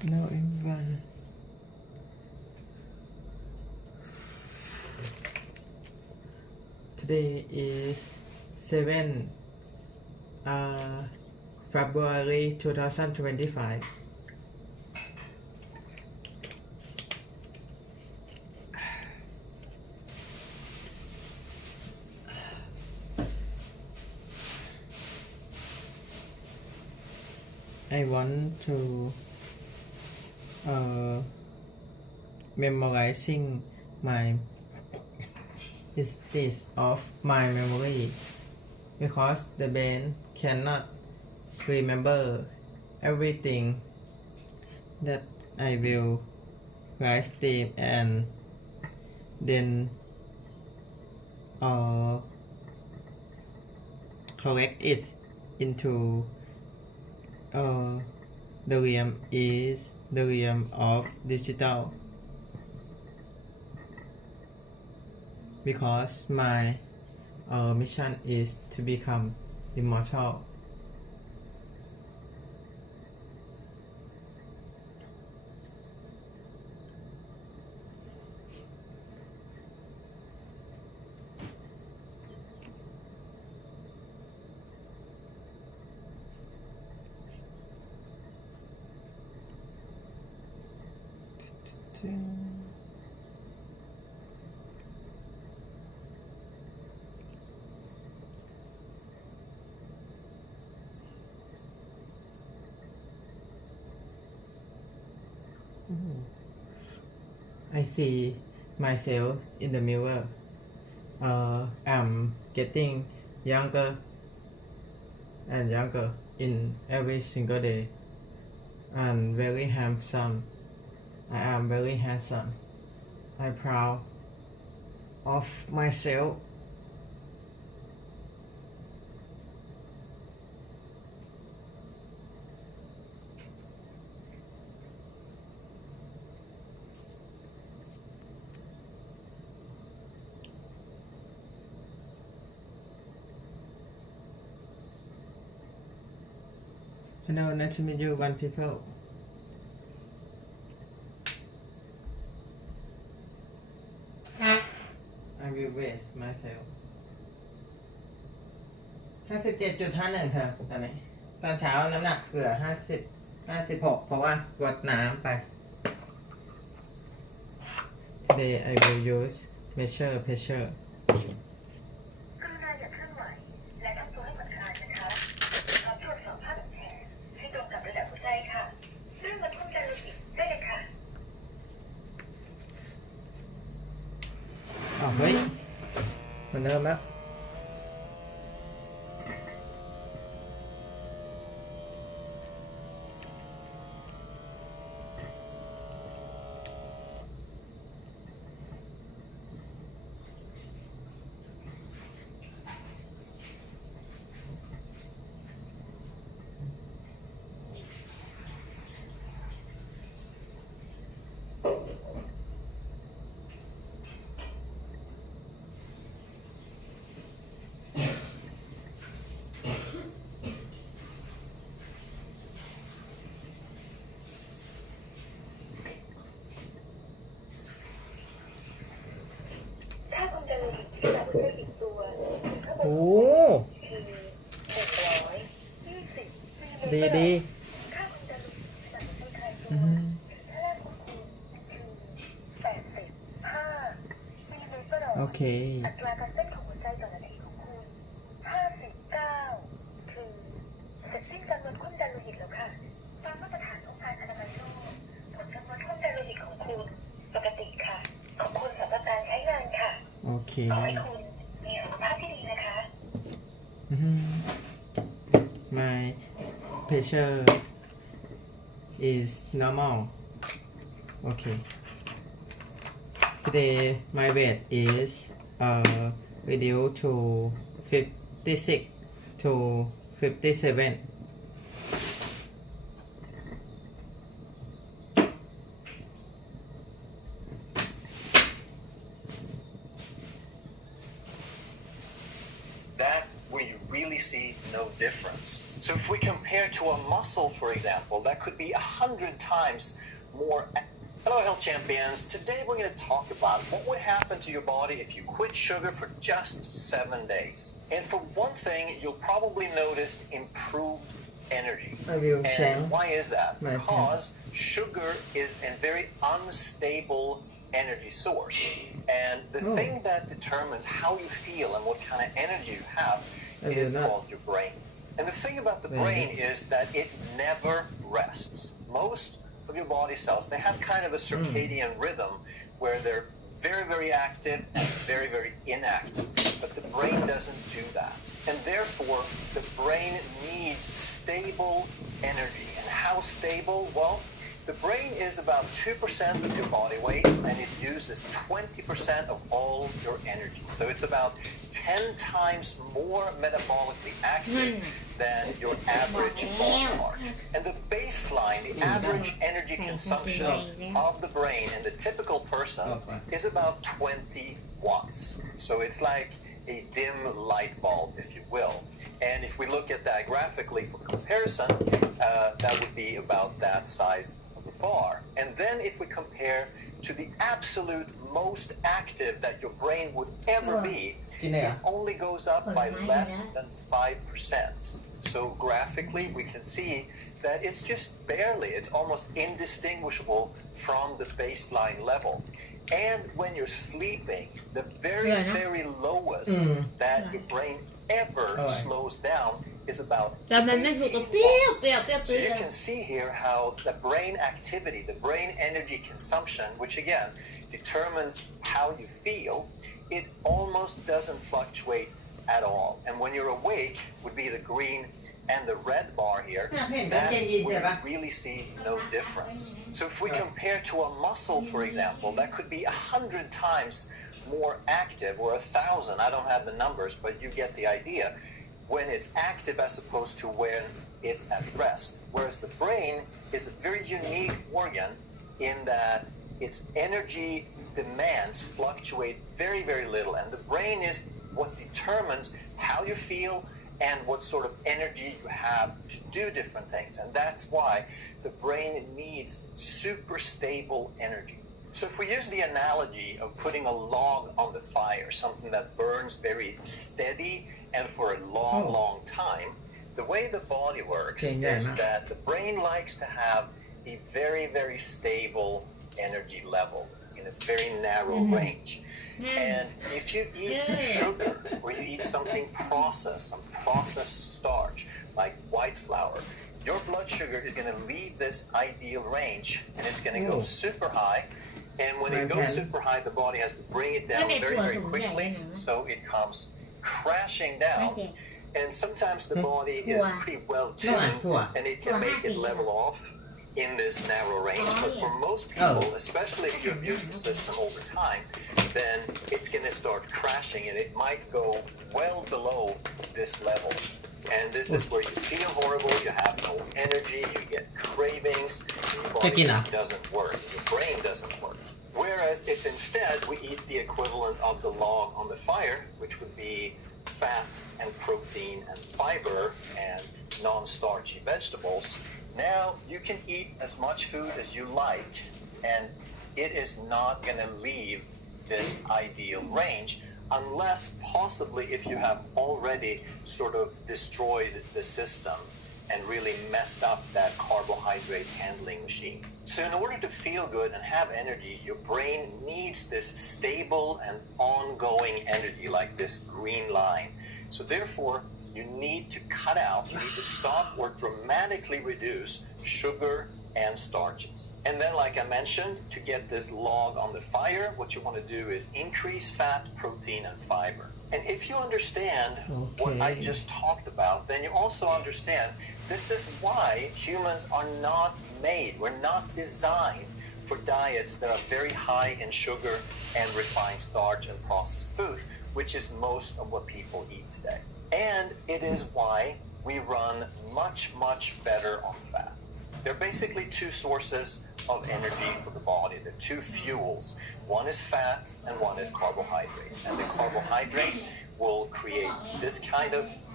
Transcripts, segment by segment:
Hello everyone. Today is 7 February 2025. I want to memorizing my state of my memory because the brain cannot remember everything that I will write down and then correct it into the realm is the realm of digital because my mission is to become immortal. I see myself in the mirror. I'm getting younger and younger in every single day and very handsome. I am very handsome. I'm proud of myself. Hello, nice to meet you, one people. I will waste myself 57.51 ค่ะตอนนี้ตอนเช้าน้ำหนักเกือบ56เพราะว่ากดน้ำไป Today I will use measure pressure กรุณาอย่าเคลื่อนไหวและทำตัวให้ผ่อนคลายนะคะพร้อมตรวจสอบภาพแบบแผลให้ตรงกับระดับหัวใจค่ะเรื่องวัดความดันโลหิตได้เลยค่ะ เฮ้ยมันเริ่มแล้วค่าความดันโลหิตที่เราได้ติดตัวข้างบน โอ้ คือ120 ดี มิลลิเมตร ดี ค่าความดันโลหิตขณะที่คลายตัว อืม ถ้าแรกของคุณคือ85 มิลลิเมตรต่อหลอด โอเค อัตราการเต้นของหัวใจต่อนาทีของคุณ59คือเสร็จสิ้นการวัดความดันโลหิตแล้วค่ะตามมาตรฐานองค์การอนามัยโลกผลการวัดความดันโลหิตของคุณปกติค่ะขอบคุณสำหรับการใช้งานค่ะ โอเค ขอให้คุณมีสุขภาพที่ดีนะคะ My pressure is normal. Okay. Today my weight is reduced to 56 to 57. That we really see no difference. So if we compare to a muscle, for example, that could be 100 times more. Hello, health champions. Today we're going to talk about what would happen to your body if you quit sugar for just 7 days. And for one thing, you'll probably notice improved energy. And why is that? Because sugar is a very unstable energy source. And the thing that determines how you feel and what kind of energy you have is called your brain. And the thing about the brain is that it never rests. Most of your body cells, they have kind of a circadian rhythm where they're very, very active and very, very inactive. But the brain doesn't do that. And therefore, the brain needs stable energy. And how stable? Well, the brain is about 2% of your body weight, and it uses 20% of all your energy. So it's about 10 times more metabolically active than your average body part. And the baseline, the average energy consumption of the brain in the typical person is about 20 watts. So it's like a dim light bulb, if you will. And if we look at that graphically for comparison, that would be about that size of a bar. And then if we compare to the absolute most active that your brain would ever be, it only goes up by less than 5%. So graphically, we can see that it's just barely, it's almost indistinguishable from the baseline level. And when you're sleeping, the very, very lowest that your brain ever slows down is about 18 watts. So you can see here how the brain activity, the brain energy consumption, which again determines how you feel, it almost doesn't fluctuate at all. And when you're awake, would be the green and the red bar here, that would really see no difference. So if we compare to a muscle, for example, that could be 100 times more active, or 1,000, I don't have the numbers, but you get the idea, when it's active as opposed to when it's at rest. Whereas the brain is a very unique organ in that its energy demands fluctuate very, very little. And the brain is what determines how you feel and what sort of energy you have to do different things. And that's why the brain needs super stable energy. So if we use the analogy of putting a log on the fire, something that burns very steady and for a long, long time, the way the body works is that the brain likes to have a very, very stable energy level in a very narrow range. And if you eat sugar or you eat something processed, some processed starch like white flour, your blood sugar is going to leave this ideal range and it's going to go super high. And when it goes super high, the body has to bring it down very, very quickly, so it comes crashing down. And sometimes the body is pretty well tuned and it can make it level off in this narrow range. But for most people, especially if you abuse the system over time, then it's going to start crashing and it might go well below this level. And this is where you feel horrible, you have no energy, you get cravings, your body just doesn't work, your brain doesn't work. Whereas if instead we eat the equivalent of the log on the fire, which would be fat and protein and fiber and non-starchy vegetables, now you can eat as much food as you like and it is not going to leave this ideal range unless possibly if you have already sort of destroyed the system and really messed up that carbohydrate handling machine. So in order to feel good and have energy, your brain needs this stable and ongoing energy like this green line. So therefore, you need to cut out, you need to stop or dramatically reduce sugar and starches. And then, like I mentioned, to get this log on the fire, what you want to do is increase fat, protein, and fiber. And if you understand what I just talked about, then you also understand this is why humans are not made, we're not designed for diets that are very high in sugar and refined starch and processed foods, which is most of what people eat today. And it is why we run much, much better on fat. There are basically two sources of energy for the body. There are two fuels. One is fat and one is carbohydrate. And the carbohydrate will create this kind of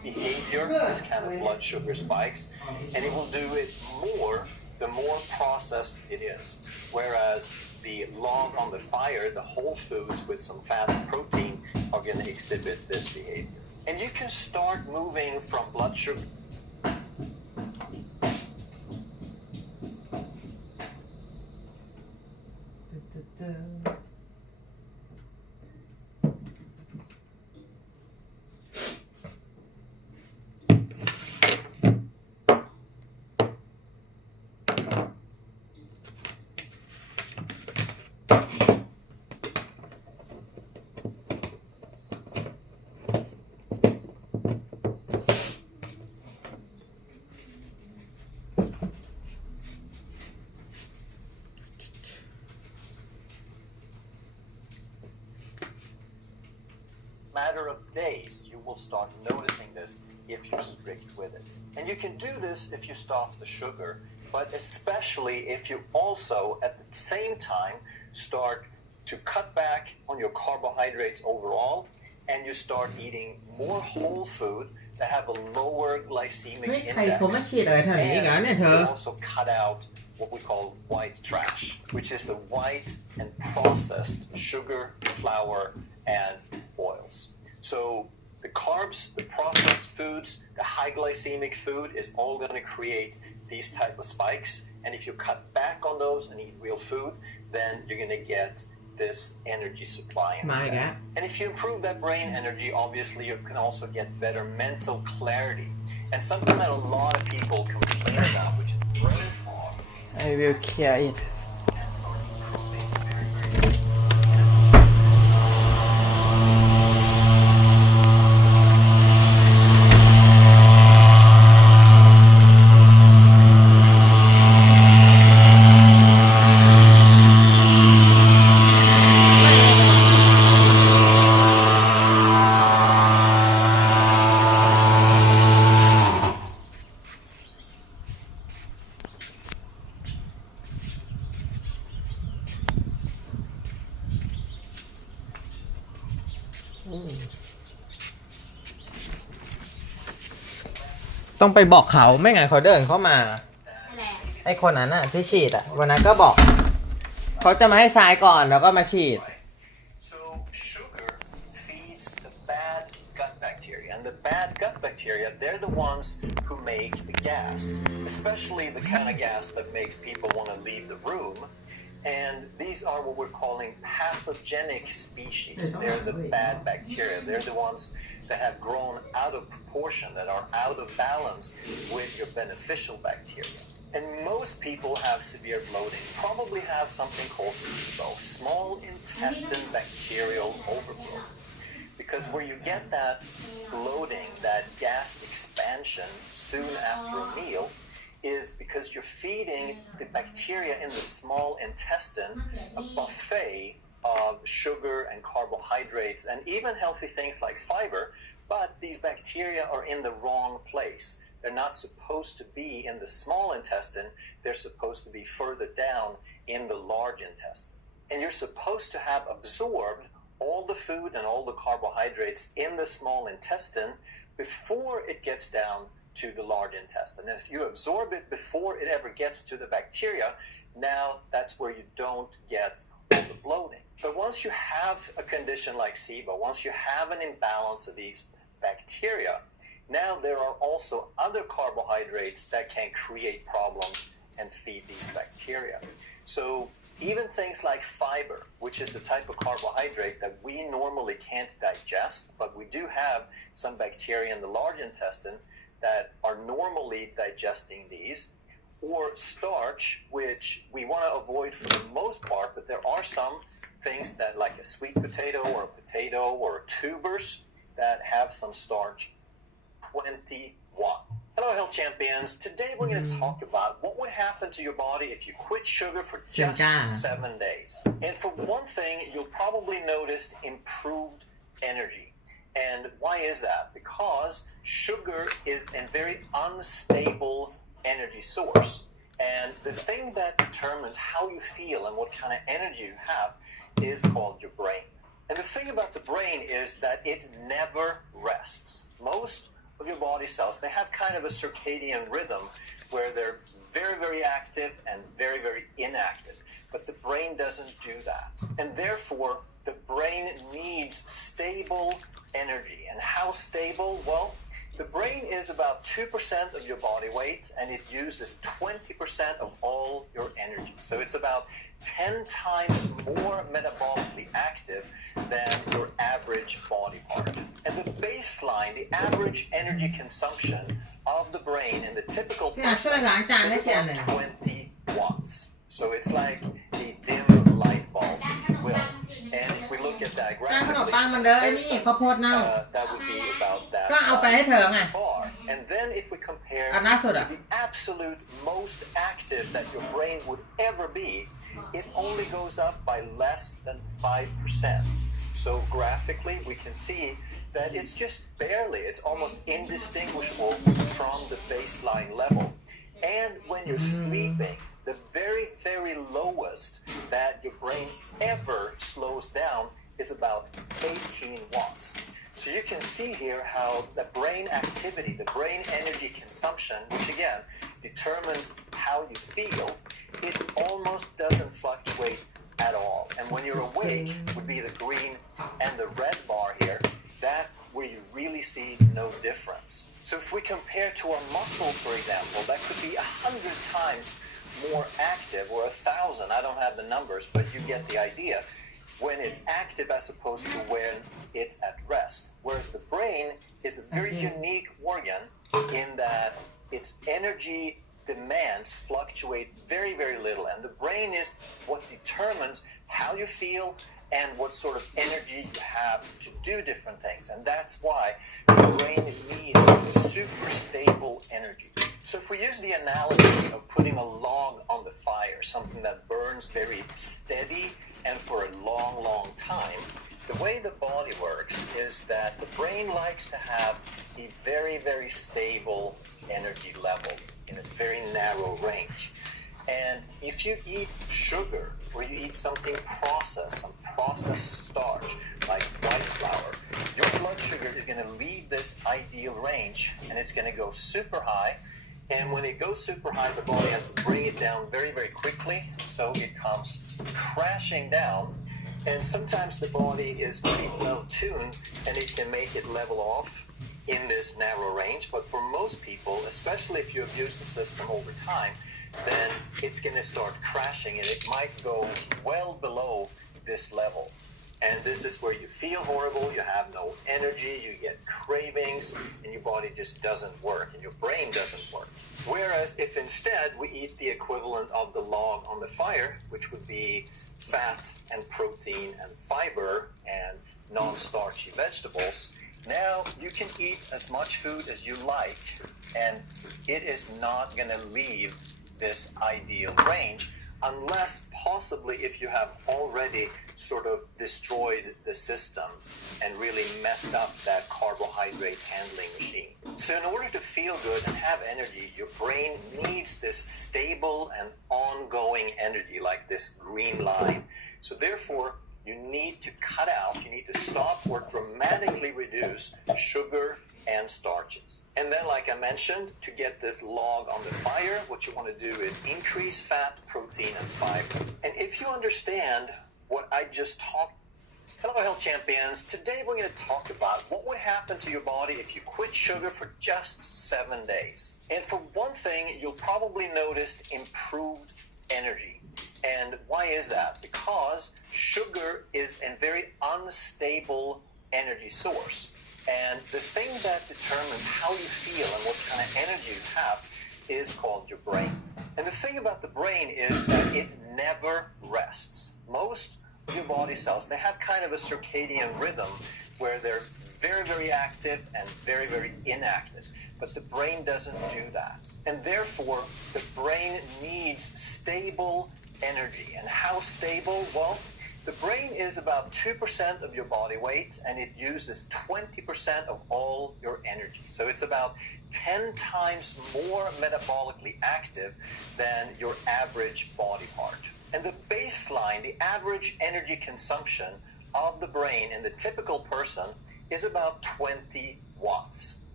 behavior, this kind of blood sugar spikes, and it will do it more the more processed it is. Whereas the log on the fire, the whole foods with some fat and protein, are going to exhibit this behavior. And you can start moving from blood sugar. Matter of days, you will start noticing this if you're strict with it. And you can do this if you stop the sugar, but especially if you also, at the same time, start to cut back on your carbohydrates overall, and you start eating more whole food that have a lower glycemic เฮ้ยใครเขามา index. ฉีดอะไรแถวนี้อีกแล้วเนี่ยเธอ You also cut out what we call white trash, which is the white and processed sugar, flour, and oils. So the carbs, the processed foods, the high glycemic food is all going to create these type of spikes. And if you cut back on those and eat real food, then you're going to get this energy supply instead. And if you improve that brain energy, obviously you can also get better mental clarity. And something that a lot of people complain about, which is brain fog. I will clear it. And start improving very,ต้องไปบอกเขาไม่งั้นเขาเดินเข้ามา อะไร ไอ้คนนั้นน่ะที่ฉีดอ่ะวันนั้นก็บอกเขาจะมาให้ทรายก่อนแล้วก็มาฉีด So sugar feeds the bad gut bacteria, and the bad gut bacteria, they're the ones who make the gas, especially the kind of gas that makes people want to leave the room. And these are what we're calling pathogenic species. They're the bad bacteria. They're the ones that have grown out of proportion, that are out of balance with your beneficial bacteria. And most people have severe bloating, probably have something called SIBO, small intestine bacterial overgrowth. Because where you get that bloating, that gas expansion soon after a meal, is because you're feeding the bacteria in the small intestine a buffet of sugar and carbohydrates and even healthy things like fiber, but these bacteria are in the wrong place. They're not supposed to be in the small intestine, they're supposed to be further down in the large intestine. And you're supposed to have absorbed all the food and all the carbohydrates in the small intestine before it gets down to the large intestine. And if you absorb it before it ever gets to the bacteria, now that's where you don't get all the bloating. But once you have a condition like SIBO, once you have an imbalance of these bacteria, now there are also other carbohydrates that can create problems and feed these bacteria. So even things like fiber, which is a type of carbohydrate that we normally can't digest, but we do have some bacteria in the large intestine that are normally digesting these, or starch, which we want to avoid for the most part, but there are some things that, like a sweet potato or tubers, that have some starch. 21. Hello, health champions. Today we're going to talk about what would happen to your body if you quit sugar for just 7 days. And for one thing, you'll probably notice improved energy. And why is that? Because sugar is a very unstable energy source. And the thing that determines how you feel and what kind of energy you have is called your brain. And the thing about the brain is that it never rests. Most of your body cells, they have kind of a circadian rhythm where they're very, very active and very, very inactive. But the brain doesn't do that. And therefore, the brain needs stable energy. And how stable? Well, the brain is about 2% of your body weight, and it uses 20% of all your energy. So it's about 10 times more metabolically active than your average body part. And the baseline, the average energy consumption of the brain in the typical person is about 20 watts. So it's like a dim light bulb, if you will. And if we look at that จ้างขนม graphically, ปังมันเด้อไอ้นี่ข้าวโพดเน่า that would be about that ก็เอาไปให้ size เธอไง bar. And then if we compare อันล่าสุด to อะ the absolute most active that your brain would ever be, it only goes up by less than 5%. So graphically, we can see that it's just barely, it's almost indistinguishable from the baseline level. And when you're sleeping, the very, very lowest that your brain ever slows down is about 18 watts. So you can see here how the brain activity, the brain energy consumption, which again determines how you feel, it almost doesn't fluctuate at all. And when you're awake would be the green and the red bar here, that where you really see no difference. So if we compare to a muscle, for example, that could be 100 times more active, or 1,000, I don't have the numbers, but you get the idea, when it's active as opposed to when it's at rest. Whereas the brain is a very unique organ in that its energy demands fluctuate very, very little. And the brain is what determines how you feel and what sort of energy you have to do different things. And that's why the brain needs super stable energy. So if we use the analogy of putting a log on the fire, something that burns very steady and for a long, long time, the way the body works is that the brain likes to have a very, very stable energy level in a very narrow range. And if you eat sugar, or you eat something processed, some processed starch, like white flour, your blood sugar is going to leave this ideal range, and it's going to go super high. And when it goes super high, the body has to bring it down very, very quickly, so it comes crashing down. And sometimes the body is pretty well tuned, and it can make it level off in this narrow range. But for most people, especially if you abuse the system over time, then it's going to start crashing, and it might go well below this level. And this is where you feel horrible, you have no energy, you get cravings, and your body just doesn't work, and your brain doesn't work. Whereas if instead we eat the equivalent of the log on the fire, which would be fat and protein and fiber and non-starchy vegetables, now you can eat as much food as you like, and it is not going to leave this ideal range, unless possibly if you have already sort of destroyed the system and really messed up that carbohydrate handling machine. So in order to feel good and have energy, your brain needs this stable and ongoing energy, like this green line. So therefore, you need to cut out, you need to stop or dramatically reduce sugar and starches. And then, like I mentioned, to get this log on the fire, what you want to do is increase fat, protein, and fiber. And if you understand what I just talked, hello health champions, today we're going to talk about what would happen to your body if you quit sugar for just 7 days. And for one thing, you'll probably notice improved energy. And why is that? Because sugar is a very unstable energy source. And the thing that determines how you feel and what kind of energy you have is called your brain. And the thing about the brain is that it never rests. Most of your body cells, they have kind of a circadian rhythm where they're very, very active and very, very inactive. But the brain doesn't do that. And therefore, the brain needs stable energy. And how stable? Well, the brain is about 2% of your body weight, and it uses 20% of all your energy. So it's about 10 times more metabolically active than your average body part. And the baseline, the average energy consumption of the brain in the typical person is about 20 watts.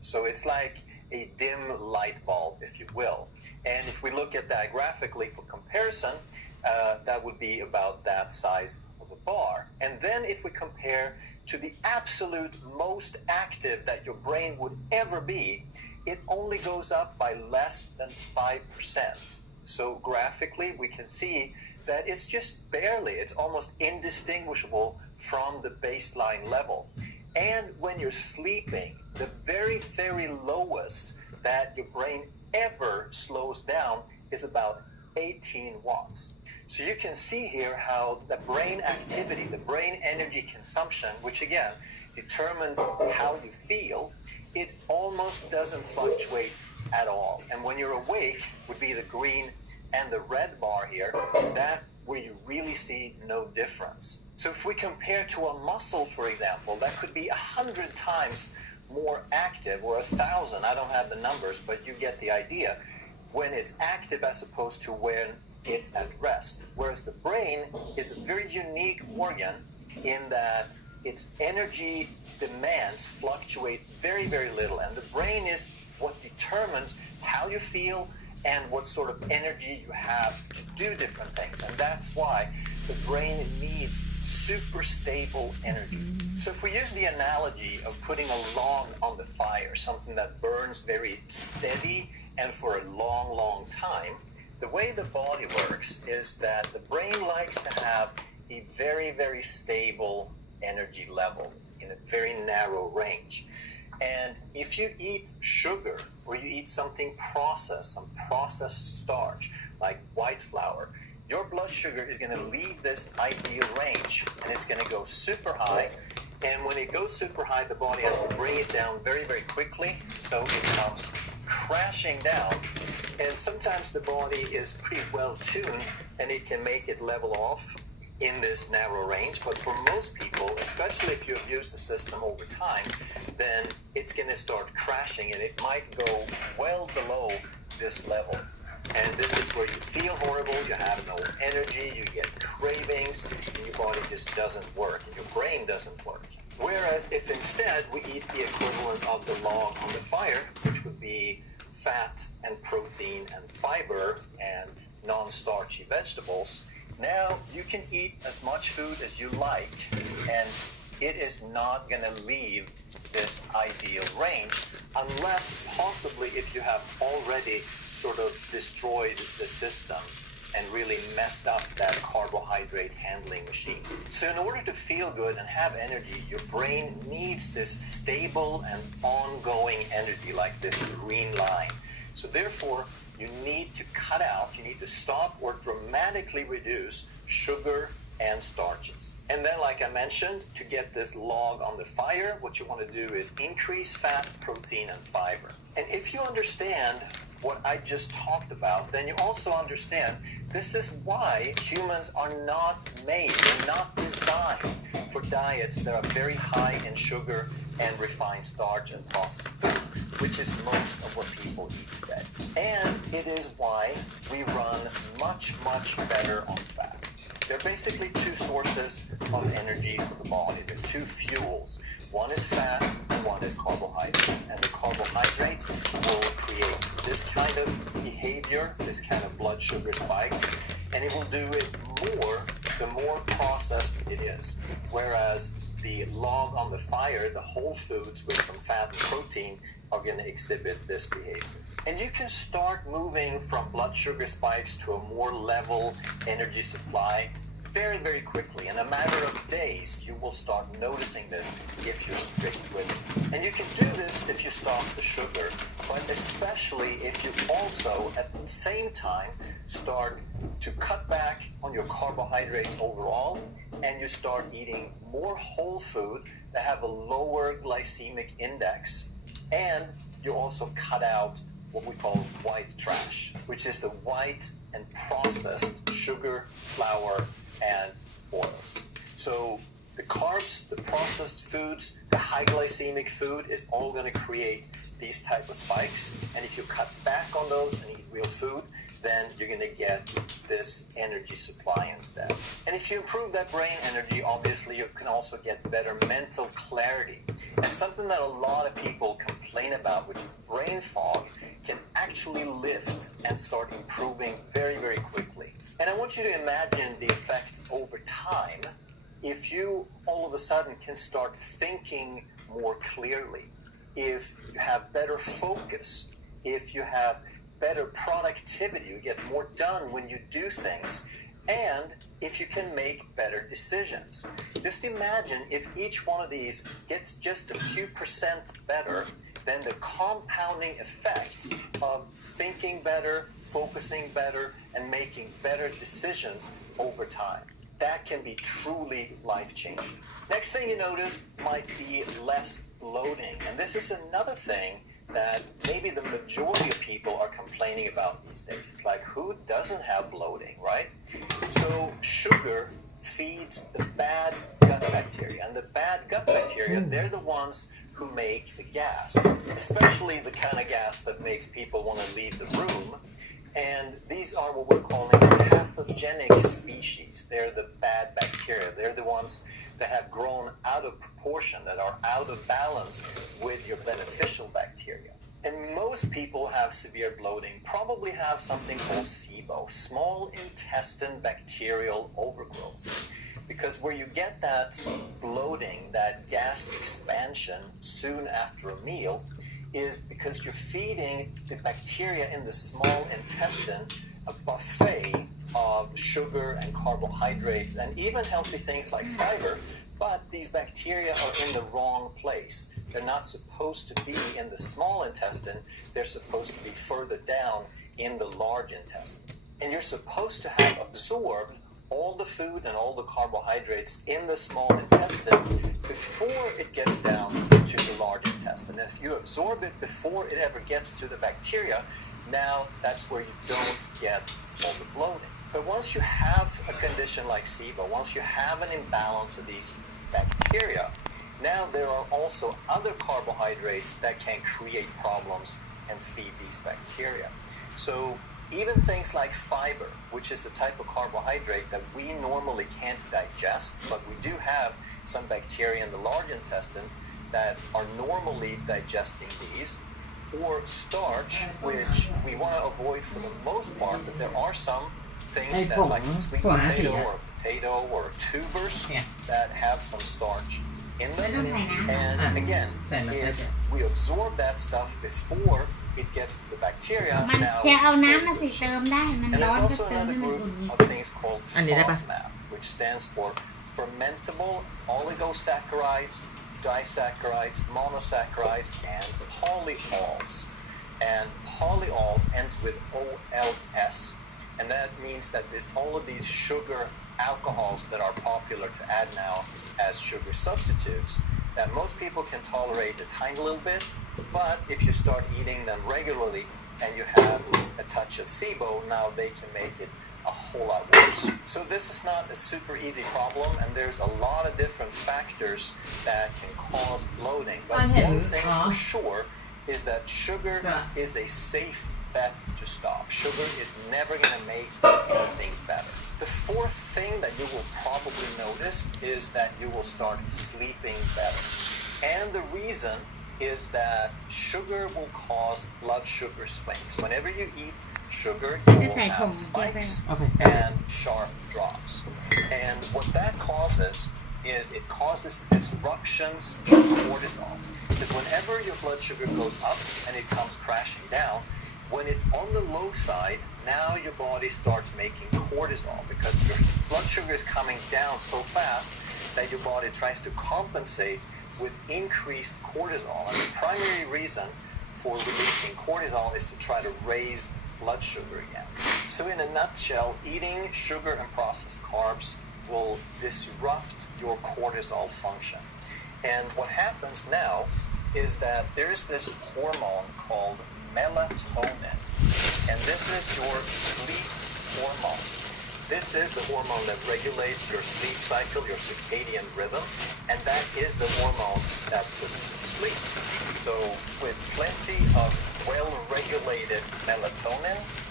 So it's like a dim light bulb, if you will. And if we look at that graphically for comparison, that would be about that size of a bar. And then if we compare to the absolute most active that your brain would ever be, it only goes up by less than 5%. So graphically, we can see that it's just barely, it's almost indistinguishable from the baseline level. And when you're sleeping, the very, very lowest that your brain ever slows down is about 18 watts. So you can see here how the brain activity, the brain energy consumption, which again determines how you feel, it almost doesn't fluctuate at all. And when you're awake would be the green and the red bar here, that where you really see no difference. So if we compare to a muscle, for example, that could be 100 times more active, or 1,000, I don't have the numbers, but you get the idea, when it's active as opposed to when it's at rest. Whereas the brain is a very unique organ in that its energy demands fluctuate very, very little. And the brain is what determines how you feel and what sort of energy you have to do different things. And that's why the brain needs super stable energy. So if we use the analogy of putting a log on the fire, something that burns very steady and for a long, long time, the way the body works is that the brain likes to have a very, very stable energy level in a very narrow range. And if you eat sugar or you eat something processed, some processed starch like white flour, your blood sugar is going to leave this ideal range and it's going to go super high. And when it goes super high, the body has to bring it down very, very quickly. So it comes crashing down. And sometimes the body is pretty well tuned and it can make it level off in this narrow range. But for most people, especially if you've used the system over time, then it's going to start crashing and it might go well below this level. And this is where you feel horrible, you have no energy, you get cravings, and your body just doesn't work, and your brain doesn't work. Whereas if instead we eat the equivalent of the log on the fire, which would be fat and protein and fiber and non-starchy vegetables, now you can eat as much food as you like, and it is not going to leave this ideal range unless possibly if you have already sort of destroyed the system and really messed up that carbohydrate handling machine. So in order to feel good and have energy, your brain needs this stable and ongoing energy like this green line. So therefore, you need to cut out, you need to stop or dramatically reduce sugar and starches. And then, like I mentioned, to get this log on the fire, what you want to do is increase fat, protein, and fiber. And if you understand what I just talked about, then you also understand this is why humans are not made, they're not designed for diets that are very high in sugar and refined starch and processed foods, which is most of what people eat today. And it is why we run much, much better on fat. There are basically two sources of energy for the body. There are two fuels. One is fat and one is carbohydrate. And the carbohydrate will create this kind of behavior, this kind of blood sugar spikes, and it will do it more the more processed it is. Whereas the log on the fire, the whole foods with some fat and protein, are going to exhibit this behavior. And you can start moving from blood sugar spikes to a more level energy supply very, very quickly. In a matter of days, you will start noticing this if you're strict with it. And you can do this if you stop the sugar, but especially if you also, at the same time, start to cut back on your carbohydrates overall, and you start eating more whole food that have a lower glycemic index, and you also cut out what we call white trash, which is the white and processed sugar, flour, and oils. So the carbs, the processed foods, the high glycemic food is all going to create these type of spikes. And if you cut back on those and eat real food, then you're going to get this energy supply instead. And if you improve that brain energy, obviously you can also get better mental clarity. And something that a lot of people complain about, which is brain fog, can actually lift and start improving very, very quickly. And I want you to imagine the effects over time if you all of a sudden can start thinking more clearly, if you have better focus, if you have better productivity, you get more done when you do things, and if you can make better decisions. Just imagine if each one of these gets just a few percent better, then the compounding effect of thinking better, focusing better, and making better decisions over time. That can be truly life-changing. Next thing you notice might be less bloating. And this is another thing that maybe the majority of people are complaining about these days. It's like, who doesn't have bloating, right? So sugar feeds the bad gut bacteria. And the bad gut bacteria, they're the ones who make the gas, especially the kind of gas that makes people want to leave the room. And these are what we're calling pathogenic species. They're the bad bacteria. They're the ones that have grown out of proportion, that are out of balance with your beneficial bacteria. And most people who have severe bloating probably have something called SIBO, small intestine bacterial overgrowth. Because where you get that bloating, that gas expansion soon after a meal, is because you're feeding the bacteria in the small intestine a buffet of sugar and carbohydrates and even healthy things like fiber, but these bacteria are in the wrong place. They're not supposed to be in the small intestine, they're supposed to be further down in the large intestine. And you're supposed to have absorbed all the food and all the carbohydrates in the small intestine before it gets down to the large intestine. And if you absorb it before it ever gets to the bacteria, now that's where you don't get all the bloating. But once you have a condition like SIBO, once you have an imbalance of these bacteria, now there are also other carbohydrates that can create problems and feed these bacteria. So even things like fiber, which is a type of carbohydrate that we normally can't digest, but we do have some bacteria in the large intestine that are normally digesting these, or starch, which we want to avoid for the most part, but there are some things that, like sweet potato or tubers that have some starch in them. And again, if we absorb that stuff before it gets to the bacteria, now and there's also another group of things called FODMAP, which stands for fermentable oligosaccharides, disaccharides, monosaccharides, and polyols. And polyols ends with OLS. And that means that all of these sugar alcohols that are popular to add now as sugar substitutes, that most people can tolerate a tiny little bit, but if you start eating them regularly and you have a touch of SIBO, now they can make it a whole lot worse. So this is not a super easy problem, and there's a lot of different factors that can cause bloating. But one thing for sure is that sugar is a safe bet to stop. Sugar is never going to make anything better. The fourth thing that you will probably notice is that you will start sleeping better. And the reason is that sugar will cause blood sugar swings. Whenever you eat sugar, you will have spikes and sharp drops. And what that causes is it causes disruptions in cortisol. Because whenever your blood sugar goes up and it comes crashing down, when it's on the low side, now your body starts making cortisol because your blood sugar is coming down so fast that your body tries to compensate with increased cortisol. And the primary reason for releasing cortisol is to try to raise blood sugar again. So in a nutshell, eating sugar and processed carbs will disrupt your cortisol function. And what happens now is that there's this hormone called melatonin, and this is your sleep hormone. This is the hormone that regulates your sleep cycle, your circadian rhythm, and that is the hormone that puts you to sleep. So with plenty of well-regulated melatonin,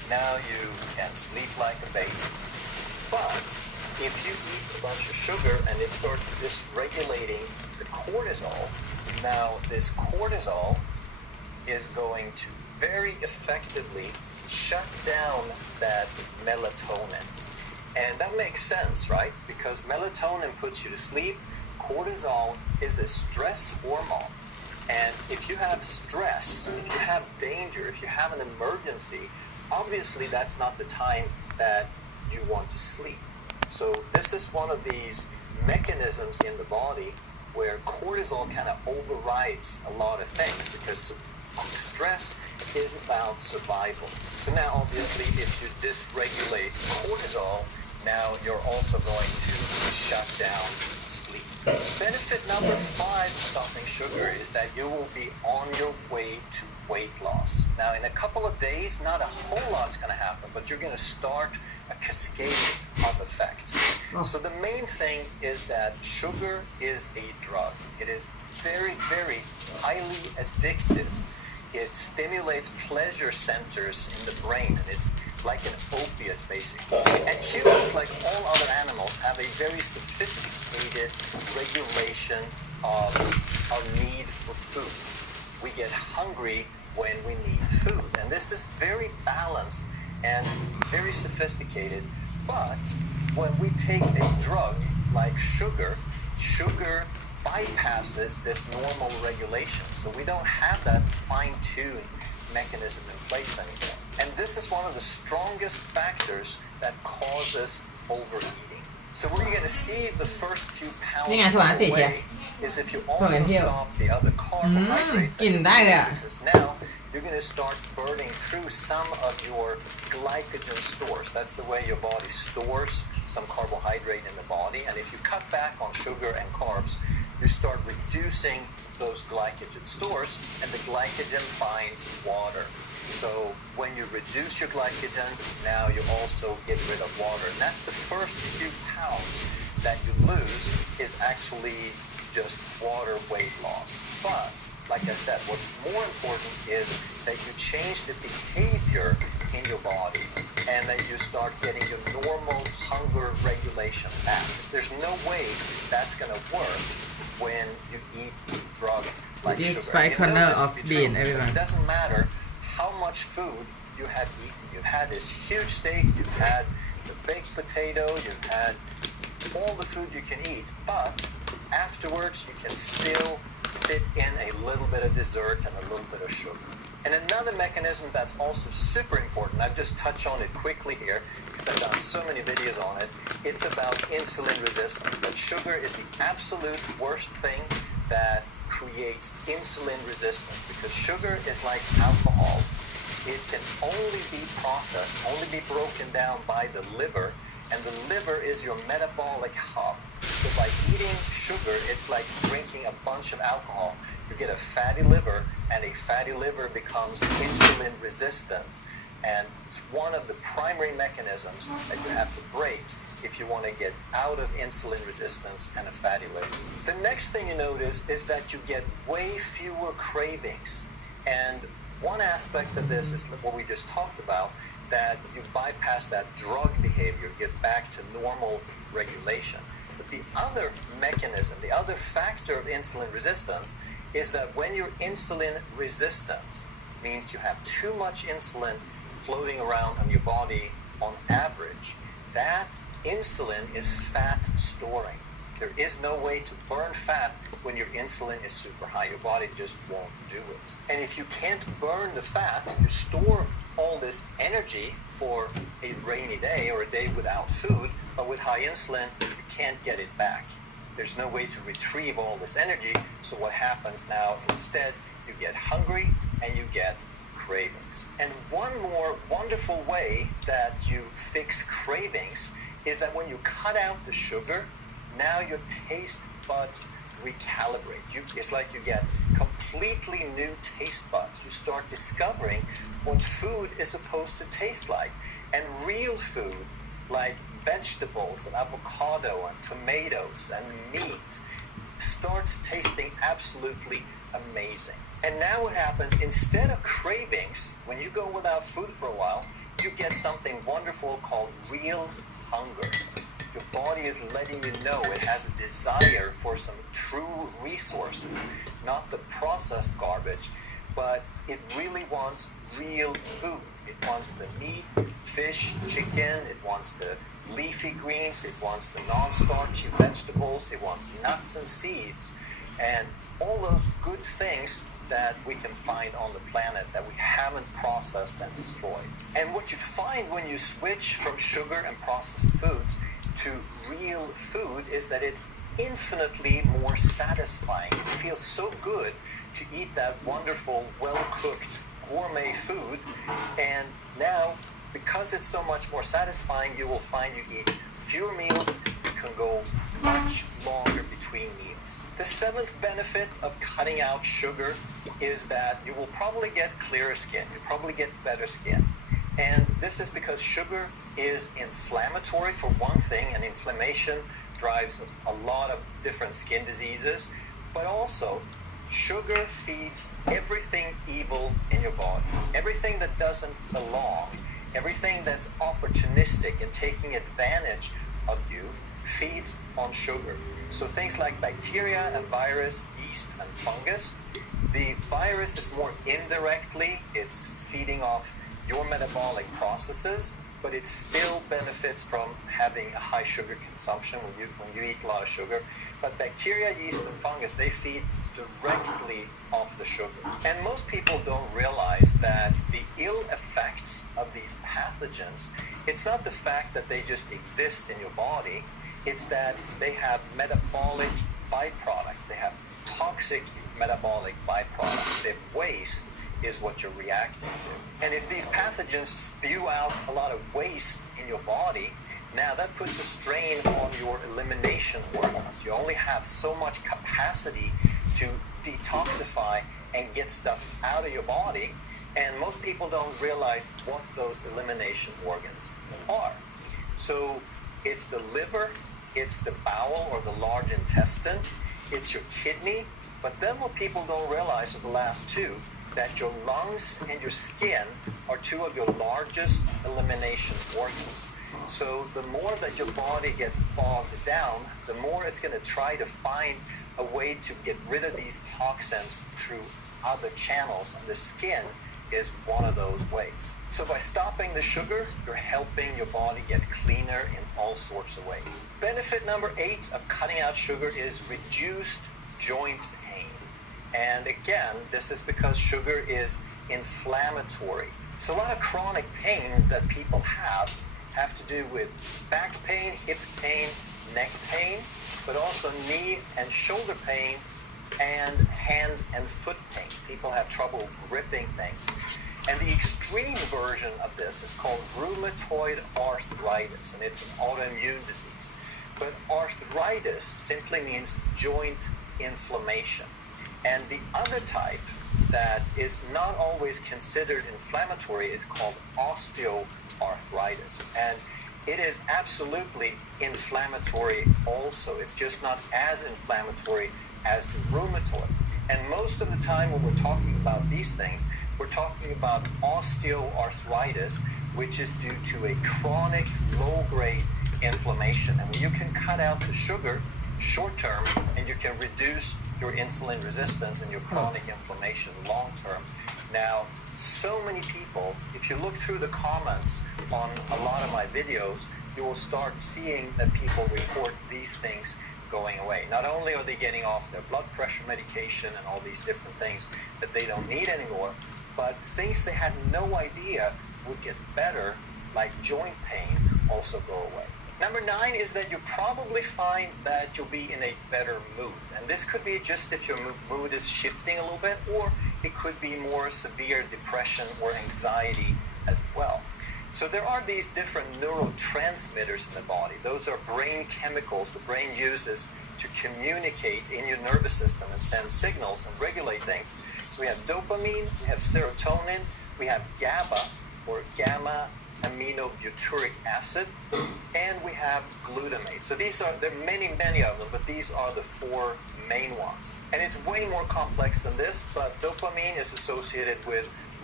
now you can sleep like a baby. But if you eat a bunch of sugar and it starts dysregulating the cortisol, now this cortisol is going to very effectively shut down that melatonin. And that makes sense, right? Because melatonin puts you to sleep. Cortisol is a stress hormone. And if you have stress, if you have danger, if you have an emergency, obviously that's not the time that you want to sleep. So this is one of these mechanisms in the body where cortisol kind of overrides a lot of things because stress is about survival. So now obviously if you dysregulate cortisol, now you're also going to shut down sleep. Benefit number 5 of stopping sugar is that you will be on your way to weight loss. Now in a couple of days, not a whole lot's going to happen, but you're going to start a cascade of effects. So the main thing is that sugar is a drug. It is very, very highly addictive. It stimulates pleasure centers in the brain, and it's like an opiate, basically. And humans, like all other animals, have a very sophisticated regulation of our need for food. We get hungry when we need food, and this is very balanced and very sophisticated. But when we take a drug like sugar, sugar bypasses this normal regulation. So we don't have that fine-tuned mechanism in place anymore. And this is one of the strongest factors that causes overeating. So where you're going to see the first few pounds go away is if you also stop the other carbohydrates. Because now you're going to start burning through some of your glycogen stores. That's the way your body stores some carbohydrate in the body. And if you cut back on sugar and carbs, you start reducing those glycogen stores, and the glycogen binds water. So when you reduce your glycogen, now you also get rid of water. And that's the first few pounds that you lose is actually just water weight loss. But like I said, what's more important is that you change the behavior in your body and that you start getting your normal hunger regulation back. There's no way that's going to work when you eat a drug like sugar. 5 corner of bean, it everyone. doesn't matter how much food you had eaten. You've had this huge steak, you've had the baked potato, you've had all the food you can eat, but afterwards you can still fit in a little bit of dessert and a little bit of sugar. And another mechanism that's also super important, I've just touched on it quickly here because I've done so many videos on it, it's about insulin resistance. That sugar is the absolute worst thing that creates insulin resistance because sugar is like alcohol. It can only be processed, only be broken down by the liver, and the liver is your metabolic hub. So by eating sugar, it's like drinking a bunch of alcohol. You get a fatty liver, and a fatty liver becomes insulin resistant. And it's one of the primary mechanisms that you have to break if you want to get out of insulin resistance and a fatty liver. The next thing you notice is that you get way fewer cravings. And one aspect of this is what we just talked about, that you bypass that drug behavior, get back to normal regulation. But the other mechanism, the other factor of insulin resistance is that when you're insulin resistant, means you have too much insulin floating around on your body on average, that insulin is fat storing. There is no way to burn fat when your insulin is super high. Your body just won't do it. And if you can't burn the fat, you store all this energy for a rainy day or a day without food, but with high insulin, you can't get it back. There's no way to retrieve all this energy, so what happens now, instead, you get hungry and you get cravings. And one more wonderful way that you fix cravings is that when you cut out the sugar, now your taste buds recalibrate. It's like you get completely new taste buds. You start discovering what food is supposed to taste like. And real food, like vegetables and avocado and tomatoes and meat, starts tasting absolutely amazing. And now what happens, instead of cravings, when you go without food for a while, you get something wonderful called real hunger. Your body is letting you know it has a desire for some true resources, not the processed garbage, but it really wants real food. It wants the meat, fish, chicken, it wants the leafy greens, it wants the non-starchy vegetables, it wants nuts and seeds, and all those good things that we can find on the planet that we haven't processed and destroyed. And what you find when you switch from sugar and processed foods to real food is that it's infinitely more satisfying. It feels so good to eat that wonderful, well-cooked gourmet food, and now because it's so much more satisfying, you will find you eat fewer meals, you can go much longer between meals. The seventh benefit of cutting out sugar is that you will probably get clearer skin, you'll probably get better skin. And this is because sugar is inflammatory for one thing, and inflammation drives a lot of different skin diseases, but also sugar feeds everything evil in your body. Everything that doesn't belong, everything that's opportunistic and taking advantage of you feeds on sugar. So things like bacteria and virus, yeast and fungus. The virus is more indirectly, it's feeding off your metabolic processes, but it still benefits from having a high sugar consumption when you eat a lot of sugar. But bacteria, yeast, and fungus, they feed directly off the sugar. And most people don't realize that the ill effects of these pathogens, it's not the fact that they just exist in your body, it's that they have metabolic byproducts. They have toxic metabolic byproducts. Their waste is what you're reacting to. And if these pathogens spew out a lot of waste in your body, now that puts a strain on your elimination organs. You only have so much capacity to detoxify and get stuff out of your body, and most people don't realize what those elimination organs are. So it's the liver, it's the bowel or the large intestine, it's your kidney, but then what people don't realize are the last two, that your lungs and your skin are two of your largest elimination organs. So the more that your body gets bogged down, the more it's going to try to find a way to get rid of these toxins through other channels, and the skin is one of those ways. So by stopping the sugar, you're helping your body get cleaner in all sorts of ways. Benefit number 8 of cutting out sugar is reduced joint pain. And again, this is because sugar is inflammatory. So a lot of chronic pain that people have to do with back pain, hip pain, neck pain, but also knee and shoulder pain and hand and foot pain. People have trouble gripping things. And the extreme version of this is called rheumatoid arthritis, and it's an autoimmune disease. But arthritis simply means joint inflammation. And the other type that is not always considered inflammatory is called osteoarthritis. And it is absolutely inflammatory also. It's just not as inflammatory as the rheumatoid. And most of the time when we're talking about these things, we're talking about osteoarthritis, which is due to a chronic low-grade inflammation. And when you can cut out the sugar short term, and you can reduce your insulin resistance and your chronic inflammation long term. Now, so many people, if you look through the comments on a lot of my videos, you will start seeing that people report these things going away. Not only are they getting off their blood pressure medication and all these different things that they don't need anymore, but things they had no idea would get better, like joint pain, also go away. Number 9 is that you probably find that you'll be in a better mood. And this could be just if your mood is shifting a little bit, or it could be more severe depression or anxiety as well. So there are these different neurotransmitters in the body. Those are brain chemicals the brain uses to communicate in your nervous system and send signals and regulate things. So we have dopamine, we have serotonin, we have GABA, or gamma aminobutyric acid, and we have glutamate. So these are, there are many of them, but these are the 4 main ones. And it's way more complex than this, but dopamine is associated with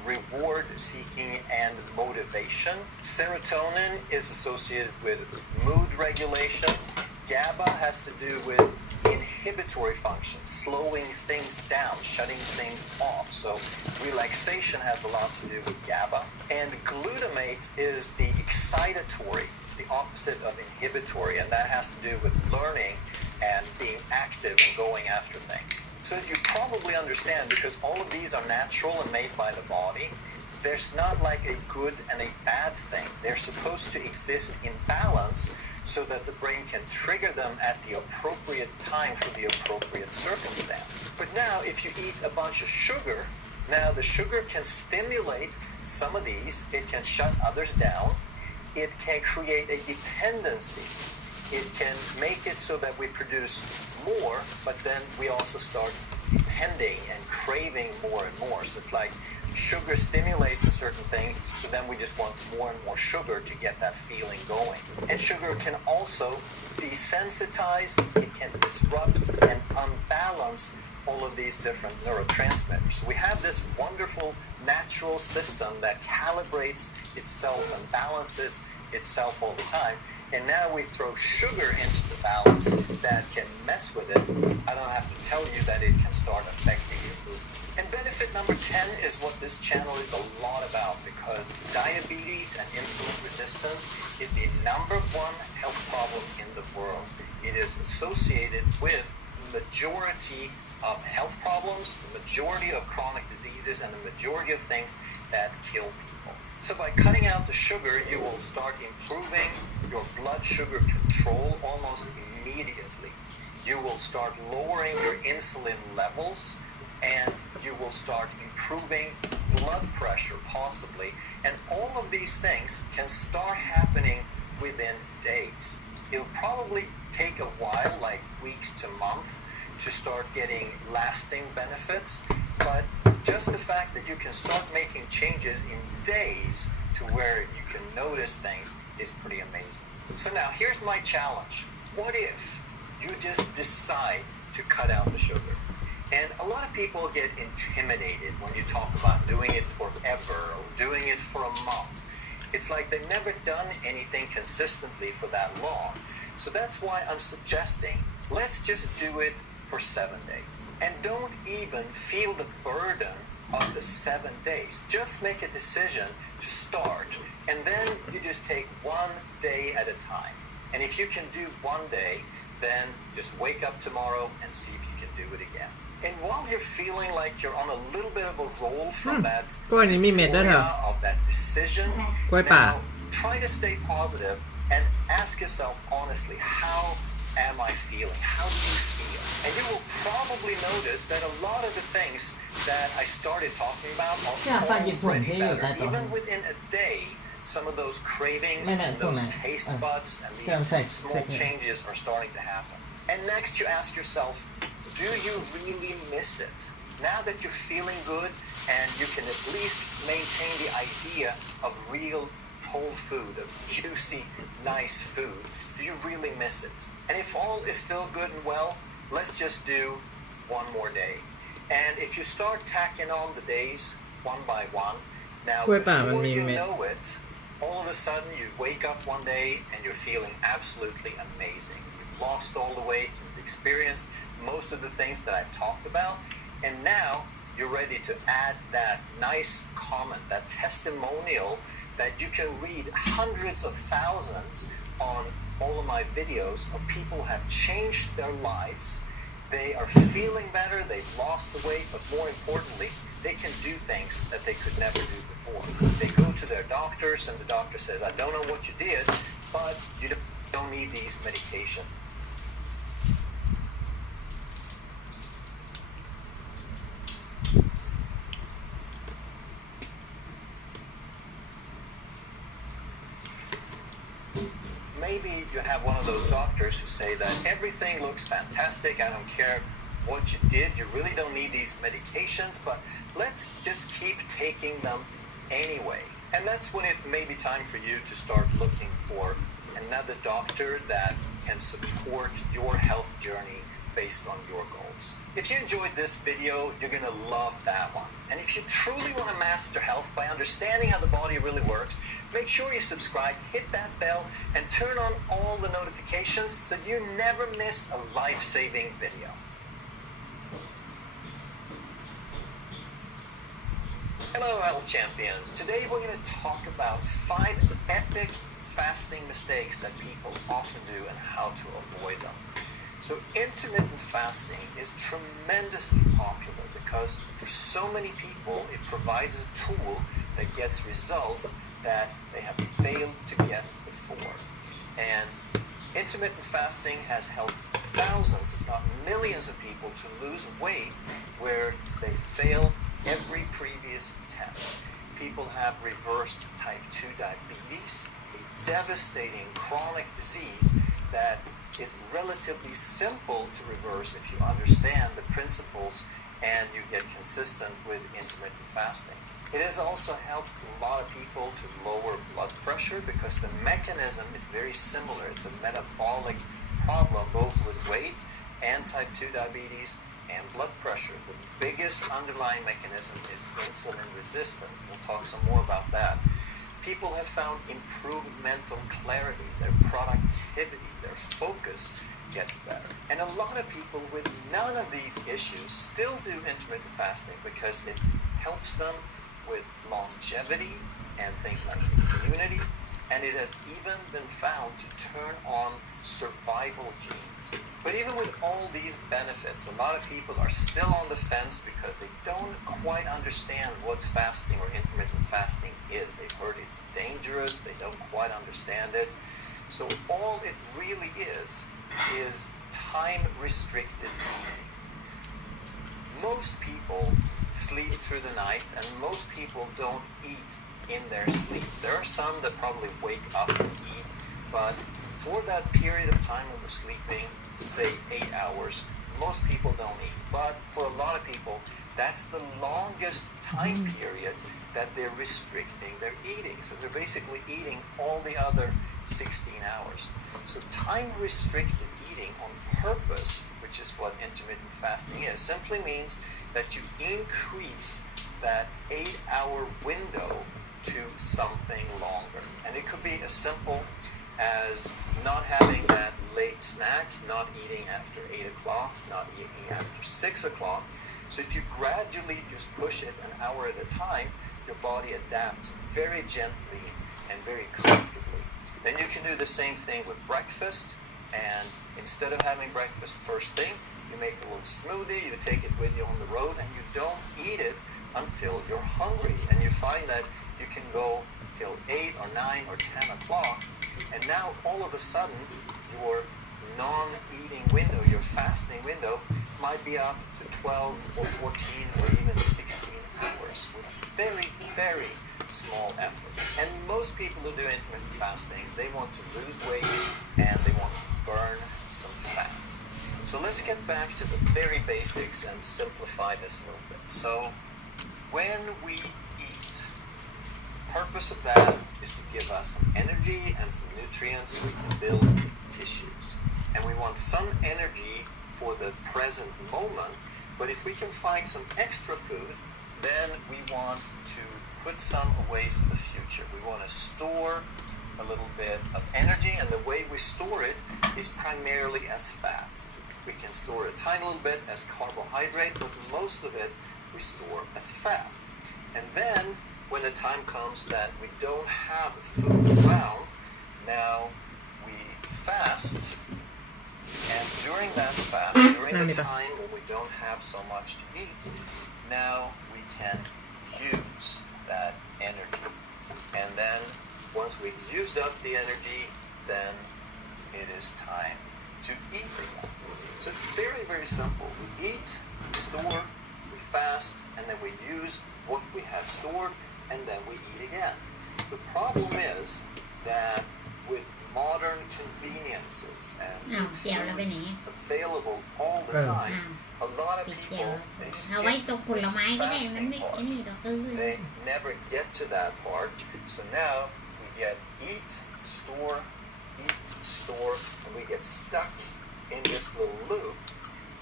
reward seeking and motivation. Serotonin is associated with mood regulation. GABA has to do with inhibitory function, slowing things down, shutting things off. So relaxation has a lot to do with GABA. And glutamate is the excitatory. It's the opposite of inhibitory, and that has to do with learning and being active and going after things. So as you probably understand, because all of these are natural and made by the body, there's not like a good and a bad thing. They're supposed to exist in balance so that the brain can trigger them at the appropriate time for the appropriate circumstance. But now, if you eat a bunch of sugar, now the sugar can stimulate some of these, it can shut others down, it can create a dependency. It can make it so that we produce more, but then we also start depending and craving more and more. So it's like sugar stimulates a certain thing, so then we just want more and more sugar to get that feeling going. And sugar can also desensitize, it can disrupt and unbalance all of these different neurotransmitters. So we have this wonderful natural system that calibrates itself and balances itself all the time. And now we throw sugar into the balance that can mess with it. I don't have to tell you that it can start affecting your mood. And benefit number 10 is what this channel is a lot about, because diabetes and insulin resistance is the #1 health problem in the world. It is associated with the majority of health problems, the majority of chronic diseases, and the majority of things that kill people. So by cutting out the sugar, you will start improving your blood sugar control almost immediately. You will start lowering your insulin levels, and you will start improving blood pressure possibly. And all of these things can start happening within days. It'll probably take a while, like weeks to months, to start getting lasting benefits, but just the fact that you can start making changes in days to where you can notice things is pretty amazing. So now here's my challenge. What if you just decide to cut out the sugar? And a lot of people get intimidated when you talk about doing it forever or doing it for a month. It's like they've never done anything consistently for that long. So that's why I'm suggesting, let's just do it for 7 days. And don't even feel the burden of the 7 days. Just make a decision to start, and then you just take 1 day at a time. And if you can do 1 day, then just wake up tomorrow and see if you can do it again. And while you're feeling like you're on a little bit of a roll from that กล้วยนี้มีเม็ดด้วยเหรอ euphoria of that decision, กล้วยป่า now try to stay positive and ask yourself honestly, how am I feeling? How do you feel? And you will probably notice that a lot of the things that I started talking about are อยากฝากหยิบถุง already ที่อยู่ใต้ better. โต๊ะ Even within a day, some of those cravings ไม่ and ถุง those ไหน taste buds and เครื่อง these ใส่ small changes are starting to happen. And next you ask yourself, do you really miss it? Now that you're feeling good and you can at least maintain the idea of real whole food, of juicy, nice food, do you really miss it? And if all is still good and well, let's just do 1 more day. And if you start tacking on the days one by one, now กล้วยป่ามัน before มี you เม็ด know it, all of a sudden you wake up one day and you're feeling absolutely amazing. You've lost all the weight, you've experienced most of the things that I've talked about, and now you're ready to add that nice comment, that testimonial that you can read hundreds of thousands on all of my videos of people who have changed their lives. They are feeling better, they've lost the weight, but more importantly, they can do things that they could never do before. They go to their doctors and the doctor says, I don't know what you did, but you don't need these medications. Maybe you have one of those doctors who say that everything looks fantastic, I don't care what you did, you really don't need these medications, but let's just keep taking them anyway. And that's when it may be time for you to start looking for another doctor that can support your health journey based on your goals. If you enjoyed this video, you're going to love that one. And if you truly want to master health by understanding how the body really works, make sure you subscribe, hit that bell, and turn on all the notifications so you never miss a life-saving video. Hello, health champions. Today we're going to talk about 5 epic fasting mistakes that people often do and how to avoid them. So intermittent fasting is tremendously popular because for so many people it provides a tool that gets results that they have failed to get before. And intermittent fasting has helped thousands, if not millions of people to lose weight where they failed every previous attempt. People have reversed type 2 diabetes, a devastating chronic disease that is relatively simple to reverse if you understand the principles and you get consistent with intermittent fasting. It has also helped a lot of people to lower blood pressure because the mechanism is very similar. It's a metabolic problem both with weight and type 2 diabetes and blood pressure. The biggest underlying mechanism is insulin resistance. We'll talk some more about that. People have found improved mental clarity, their productivity, their focus gets better. And a lot of people with none of these issues still do intermittent fasting because it helps them with longevity and things like immunity. And it has even been found to turn on survival genes. But even with all these benefits, a lot of people are still on the fence because they don't quite understand what fasting or intermittent fasting is. They've heard it's dangerous, they don't quite understand it. So all it really is time-restricted eating. Most people sleep through the night and most people don't eat in their sleep. There are some that probably wake up and eat, but for that period of time when we're sleeping, say 8 hours, most people don't eat. But for a lot of people, that's the longest time period that they're restricting their eating. So they're basically eating all the other 16 hours. So time-restricted eating on purpose, which is what intermittent fasting is, simply means that you increase that 8-hour window to something longer. And it could be as simple as not having that late snack, not eating after 8 o'clock, not eating after 6 o'clock. So if you gradually just push it an hour at a time, your body adapts very gently and very comfortably. Then you can do the same thing with breakfast, and instead of having breakfast first thing, you make a little smoothie, you take it with you on the road, and you don't eat it until you're hungry. And you find that you can go till 8 or 9 or 10 o'clock, and now all of a sudden your non-eating window, your fasting window, might be up to 12 or 14 or even 16 hours with very, very small effort. And most people who do intermittent fasting, they want to lose weight and they want to burn some fat. So let's get back to the very basics and simplify this a little bit. So when we eat, the purpose of that is to give us some energy and some nutrients so we can build tissues. And we want some energy for the present moment, but if we can find some extra food, then we want to put some away for the future. We want to store a little bit of energy, and the way we store it is primarily as fat. We can store a tiny little bit as carbohydrate, but most of it we store as fat. And then when the time comes that we don't have food around, now we fast, and during that fast, during the time when we don't have so much to eat, now we can use that energy. And then once we've used up the energy, then it is time to eat again. So it's very, very simple. We eat, we store, we fast, and then we use what we have stored, and then we eat again. The problem is that with modern conveniences and food available all the time, a lot of people, they skip this fasting part. They never get to that part. So now we get eat, store, and we get stuck in this little loop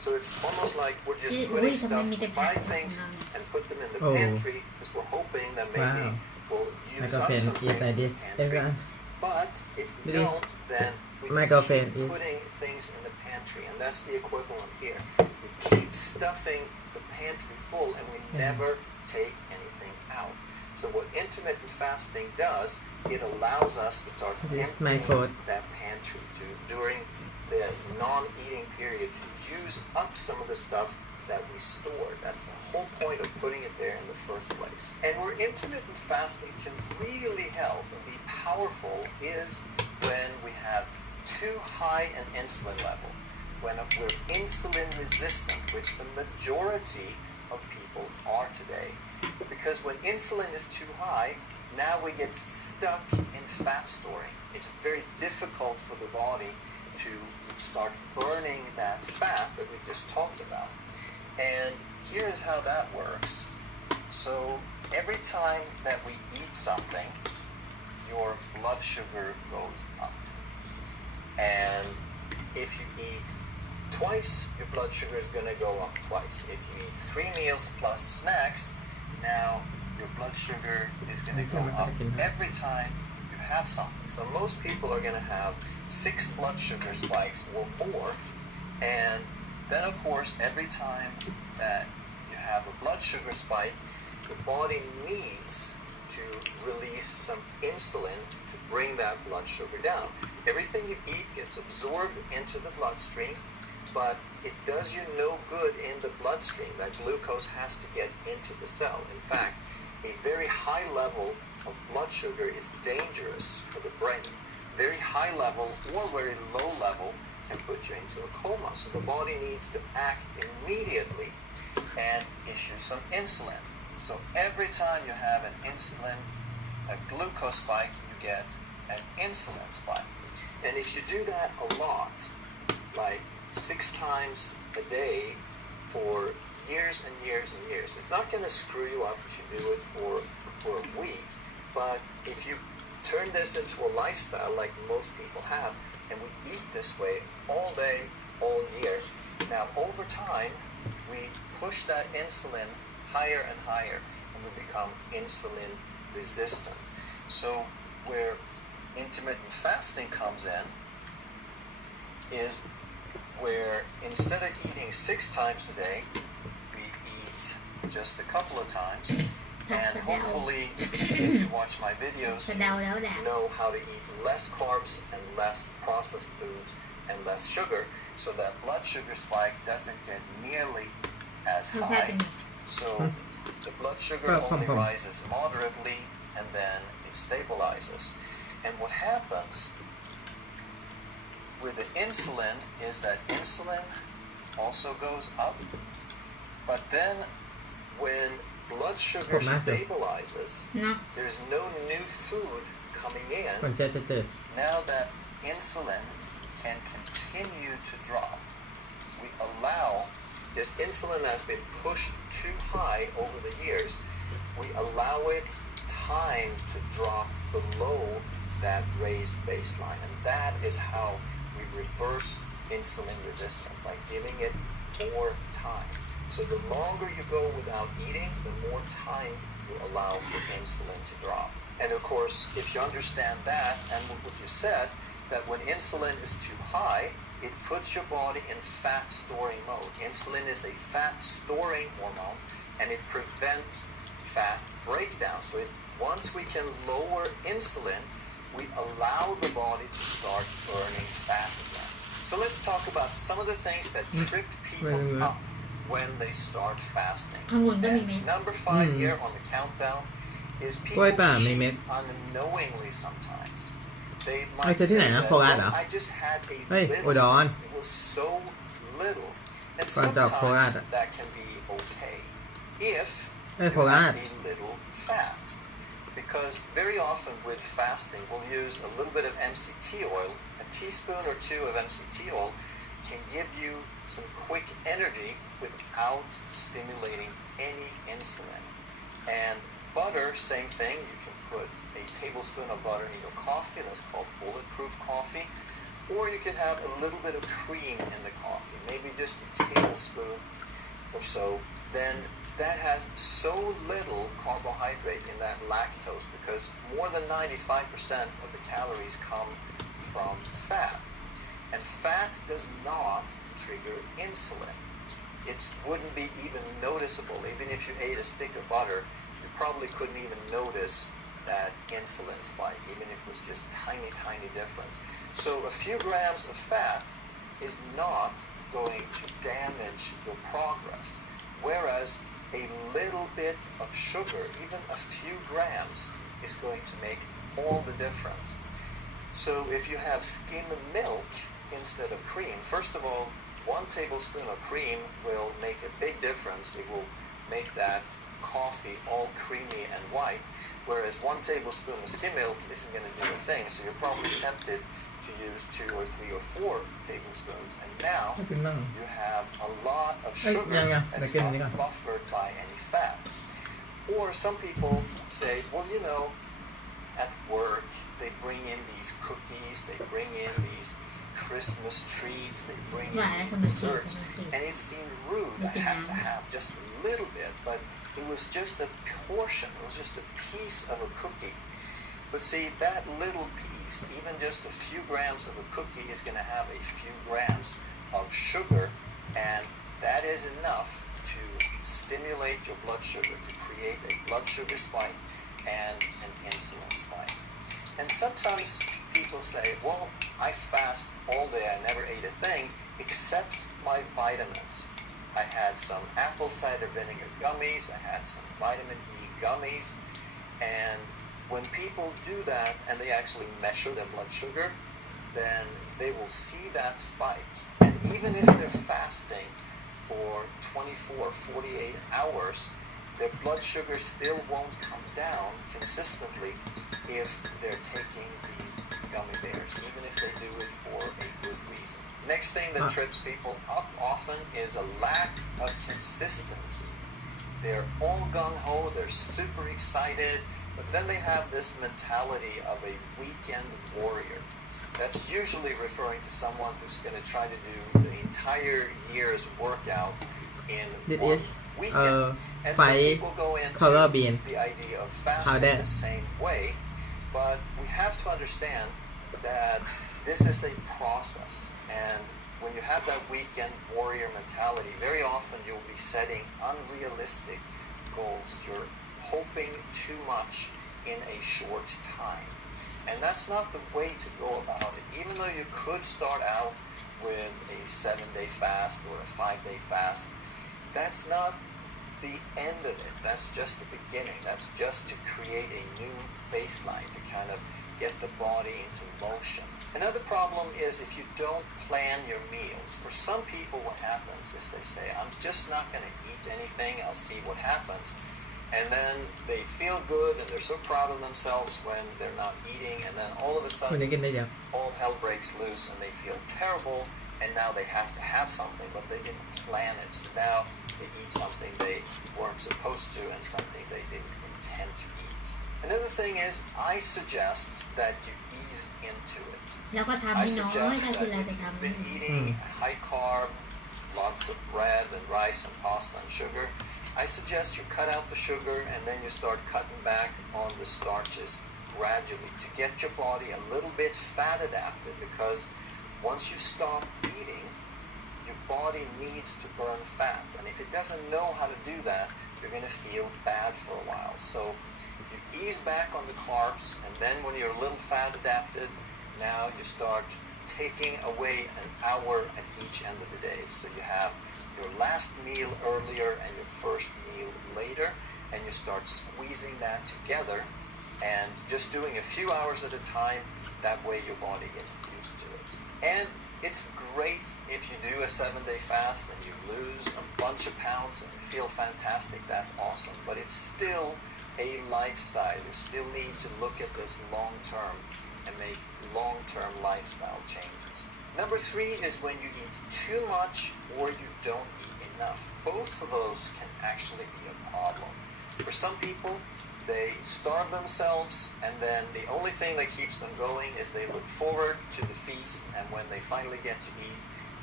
So it's almost like we're just อุ้ย putting ทำไม stuff, มีแต่ we แพ็ค buy ของ things เรา and put them in the Oh. pantry because we're hoping that maybe Wow. we'll My use up girlfriend some is things like in the this. pantry. Everyone. But if we It is- don't, then we My just girlfriend keep is- putting things in the pantry, and that's the equivalent here. We keep stuffing the pantry full, and we never take anything out. So what intermittent fasting does, it allows us to start This is my emptying food. that pantry during the non-eating period to use up some of the stuff that we stored. That's the whole point of putting it there in the first place. And where intermittent fasting can really help and be powerful is when we have too high an insulin level, when we're insulin resistant, which the majority of people are today. Because when insulin is too high, now we get stuck in fat storing. It's very difficult for the body to start burning that fat that we just talked about. And here's how that works. So every time that we eat something, your blood sugar goes up. And if you eat twice, your blood sugar is going to go up twice. If you eat 3 meals plus snacks, now your blood sugar is going to go up every time you have something. So most people are going to have 6 blood sugar spikes or more. And then, of course, every time that you have a blood sugar spike, the body needs to release some insulin to bring that blood sugar down. Everything you eat gets absorbed into the bloodstream, but it does you no good in the bloodstream. That glucose has to get into the cell. In fact, a very high level of blood sugar is dangerous for the brain. Very high level or very low level can put you into a coma. So the body needs to act immediately and issue some insulin. So every time you have a glucose spike, you get an insulin spike. And if you do that a lot, like 6 times a day for years and years and years, it's not going to screw you up if you do it for a week. But if you turn this into a lifestyle like most people have, and we eat this way all day, all year, now over time, we push that insulin higher and higher, and we become insulin resistant. So where intermittent fasting comes in is where instead of eating 6 times a day, we eat just a couple of times. And hopefully, if you watch my videos, สะเดาแล้วแหละ you know how to eat less carbs and less processed foods and less sugar, so that blood sugar spike doesn't get nearly as รสชาติ high. เป็นไง So the blood sugar Well, only pump. rises moderately, and then it stabilizes. And what happens with the insulin is that insulin also goes up, but then when blood sugar Tomato. stabilizes, เนาะ there's no new food coming คน in. จะตื่น Now that insulin can continue to drop, we allow this insulin has been pushed too high over the years. We allow it time to drop below that raised baseline, and that is how we reverse insulin resistance, by giving it more time. So the longer you go without eating, the more time you allow for insulin to drop. And of course, if you understand that and what you said, that when insulin is too high, it puts your body in fat storing mode. Insulin is a fat storing hormone, and it prevents fat breakdown. So once we can lower insulin, we allow the body to start burning fat again. So let's talk about some of the things that trip people up when they start fasting. องุ่นก็มีเม็ด And number 5 here on the countdown is people Wait, ba, may cheat met. unknowingly sometimes. They Ôi, might thế say này nó that, khô át "Well, à? I just had a Ê, little. ôi đòn. It was so little." And Quan trọng khô át sometimes à? that can be okay if Ê, you khô have át. a little fat. Because very often with fasting, we'll use a little bit of MCT oil. A teaspoon or 2 of MCT oil can give you some quick energy without stimulating any insulin. And butter, same thing. You can put a tablespoon of butter in your coffee. That's called bulletproof coffee. Or you could have a little bit of cream in the coffee. maybe just a tablespoon or so, then that has so little carbohydrate in that lactose, because more than 95% of the calories come from fat. And fat does not trigger insulin. It wouldn't be even noticeable. Even if you ate a stick of butter, you probably couldn't even notice that insulin spike, even if it was just tiny, tiny difference. So a few grams of fat is not going to damage your progress, whereas a little bit of sugar, even a few grams, is going to make all the difference. So if you have skim milk instead of cream, first of all, 1 tablespoon of cream will make a big difference. It will make that coffee all creamy and white, whereas 1 tablespoon of skim milk isn't going to do a thing. So you're probably tempted to use 2 or 3 or 4 tablespoons, and now ให้กินบ้าง you have a lot of เอ้ย sugar ยัง that's เดี๋ยวกินอันนี้ก่อน not buffered by any fat. Or some people say, well, you know, at work they bring in these cookies, they bring in these Christmas treats, they bring in these desserts, and it seemed rude. I had to have just a little bit, but it was just a portion, it was just a piece of a cookie. But see, that little piece, even just a few grams of a cookie, is going to have a few grams of sugar, and that is enough to stimulate your blood sugar, to create a blood sugar spike and an insulin spike. And sometimes people say, well, I fast all day, I never ate a thing except my vitamins. I had some apple cider vinegar gummies, I had some vitamin D gummies, and when people do that and they actually measure their blood sugar, then they will see that spike. And even if they're fasting for 24, 48 hours, their blood sugar still won't come down consistently if they're taking these gummy bears, even if they do it for a good reason. Next thing that trips people up often is a lack of consistency. They're all gung-ho, they're super excited, but then they have this mentality of a weekend warrior. That's usually referring to someone who's going to try to do the entire year's workout in This one is weekend. And some five people go into color bean the idea of fasting that? the same way, but we have to understand that this is a process. And when you have that weekend warrior mentality, very often you'll be setting unrealistic goals. You're hoping too much in a short time. And that's not the way to go about it. Even though you could start out with a 7-day fast or a 5-day fast, that's not the end of it. That's just the beginning. That's just to create a new baseline, to kind of get the body into motion. Another problem is if you don't plan your meals. For some people, what happens is they say, I'm just not going to eat anything, I'll see what happens. And then they feel good and they're so proud of themselves when they're not eating, and then all of a วันนี้ sudden กินได้ยัง all hell breaks loose and they feel terrible, and now they have to have something, but they didn't plan it. So now they eat something they weren't supposed to and something they didn't intend to eat. Another thing is, I suggest that you ease into it. แล้วก็ทำ I ให้น้อย suggest ถ้า that ทีไร if จะ you've ทำให้ been eating high carb, lots of bread and rice and pasta and sugar, I suggest you cut out the sugar and then you start cutting back on the starches gradually to get your body a little bit fat adapted, because once you stop eating, your body needs to burn fat. And if it doesn't know how to do that, you're going to feel bad for a while. So you ease back on the carbs, and then when you're a little fat adapted, now you start taking away an hour at each end of the day. So you have your last meal earlier and your first meal later, and you start squeezing that together and just doing a few hours at a time. That way your body gets used to it. And it's great if you do a 7-day fast and you lose a bunch of pounds and you feel fantastic. That's awesome. But it's still a lifestyle. You still need to look at this long term and make long-term lifestyle changes. Number 3 is when you eat too much or you don't eat enough. Both of those can actually be a problem. For some people, they starve themselves, and then the only thing that keeps them going is they look forward to the feast, and when they finally get to eat,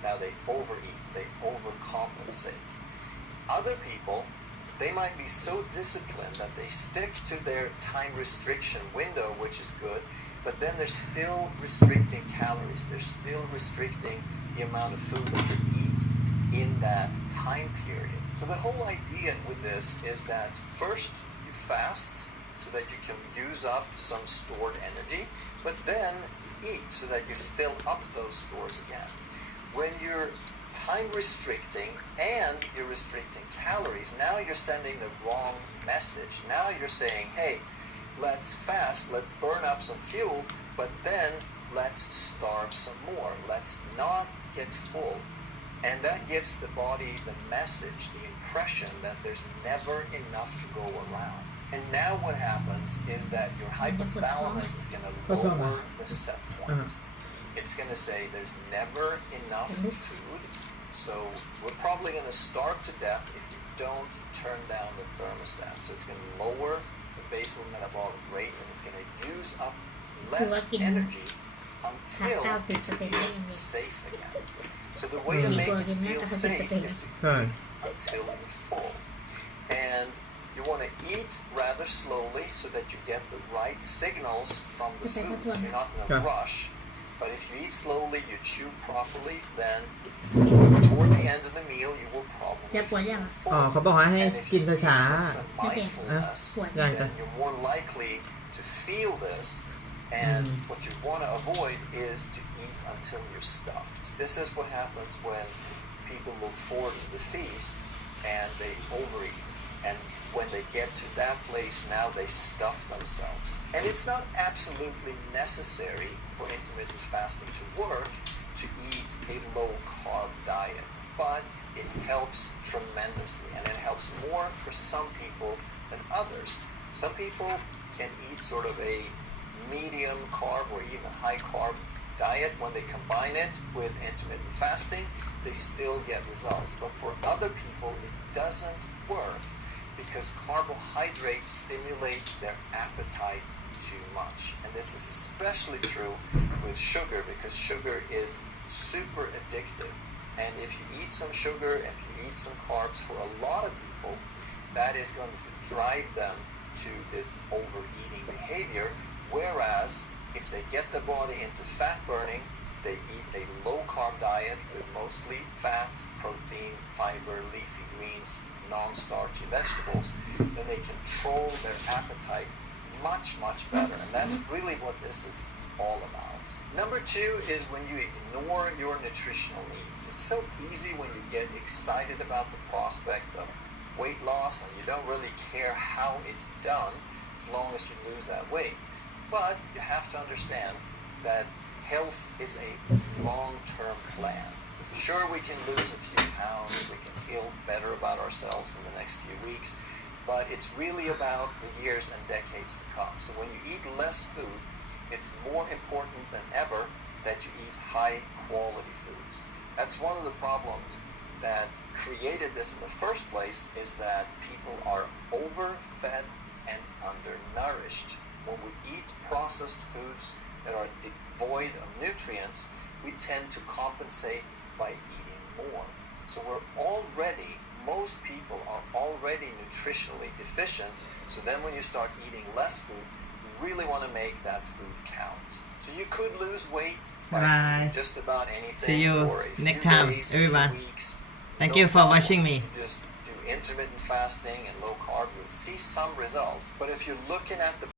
Now they overeat, they overcompensate. Other people, they might be so disciplined that they stick to their time restriction window, which is good, but then they're still restricting calories. They're still restricting the amount of food that they eat in that time period. So the whole idea with this is that first you fast so that you can use up some stored energy, but then eat so that you fill up those stores again. When you're time restricting and you're restricting calories, now you're sending the wrong message. Now you're saying, hey, let's fast, let's burn up some fuel, but then let's starve some more. Let's not get full. And that gives the body the message, the impression that there's never enough to go around. And now what happens is that your hypothalamus is going to lower the set point. It's going to say there's never enough food, so we're probably going to starve to death if you don't turn down the thermostat. So it's going to lower the basal metabolic rate, and it's going to use up less energy until it is safe again. So the way to make it feel safe is to eat until you're full. And you want to eat rather slowly so that you get the right signals from the food. So you're not in a rush. But if you eat slowly, you chew properly, then toward the end of the meal, you will probably feel full. เขาบอกว่าให้ And if กิน you ช้า eat with some mindfulness, then you're more likely to feel this. And what you want to avoid is to eat until you're stuffed. This is what happens when people look forward to the feast and they overeat. And when they get to that place, now they stuff themselves. And it's not absolutely necessary for intermittent fasting to work to eat a low-carb diet, but it helps tremendously, and it helps more for some people than others. Some people can eat sort of a medium carb or even a high carb diet. When they combine it with intermittent fasting, they still get results. But for other people, it doesn't work because carbohydrate stimulates their appetite too much. And this is especially true with sugar because sugar is super addictive. And if you eat some sugar, if you eat some carbs, for a lot of people, that is going to drive them to this overeating behavior. Whereas if they get the body into fat burning, they eat a low-carb diet with mostly fat, protein, fiber, leafy greens, non-starchy vegetables, then they control their appetite much, much better. And that's really what this is all about. Number two is when you ignore your nutritional needs. It's so easy when you get excited about the prospect of weight loss and you don't really care how it's done as long as you lose that weight. But you have to understand that health is a long-term plan. Sure, we can lose a few pounds, we can feel better about ourselves in the next few weeks, but it's really about the years and decades to come. So when you eat less food, it's more important than ever that you eat high-quality foods. That's one of the problems that created this in the first place, is that people are overfed and undernourished. When we eat processed foods that are devoid of nutrients, we tend to compensate by eating more. So most people are already nutritionally deficient. So then when you start eating less food, you really want to make that food count. So you could lose weight by eating just about anything. See you for a next few time, days, everyone. few weeks. Thank No you for problem. watching me. You just do intermittent fasting and low carb, you'll see some results. But if you're looking at the